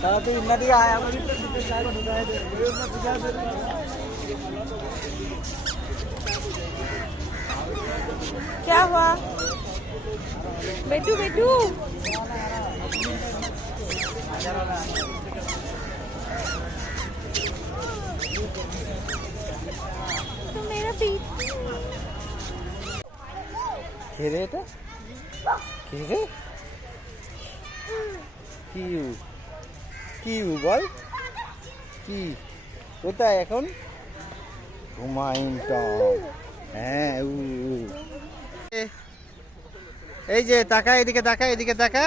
दादा तो इतना दिया आया क्या हुआ बेटू बेटू तो मेरा খেয়ে এটা খেয়ে কি বল কি কোথায় এখন ঘুমাইনটা হ্যাঁ এই যে তাকা এদিকে তাকা এদিকে তাকা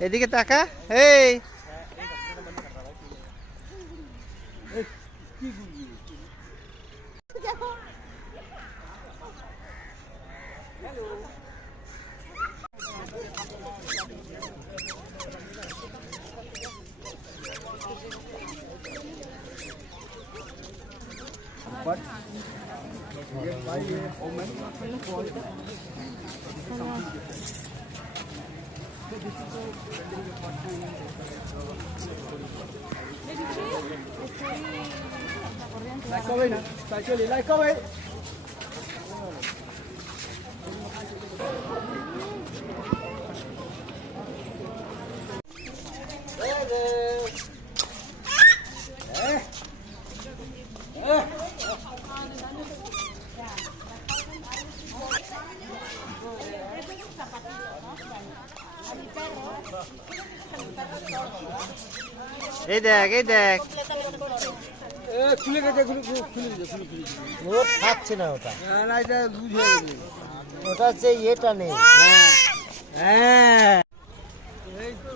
এদিকে তাকা এই But by woman for like away na actually like away এই দেখ খুলে গেছে ও থাকছে না ওটা না এটা লুজ হয়ে গেছে ওটা হচ্ছে এটা নেই হ্যাঁ এই তো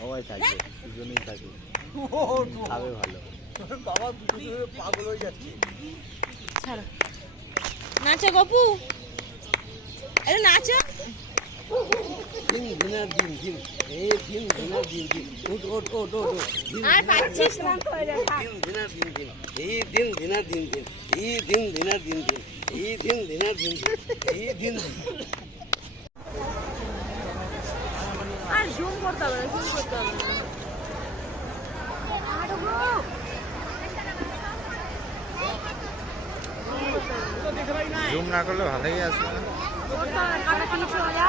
সবাই থাকে দুজনেই থাকে খাবে ভালো বাবা পাগল হয়ে যাচ্ছে ছাড়ো নাচো গপু আরে নাচো দিন দিনার দিন এই দিন দিনার দিন ওট আর পাচ্ছিস না দিন দিনার দিন এই দিন দিনার দিন এই দিন দিনার দিন এই দিন দিনার দিন এই দিন আর জুম করতে হবে জুম না করলে ভালোই আসবে না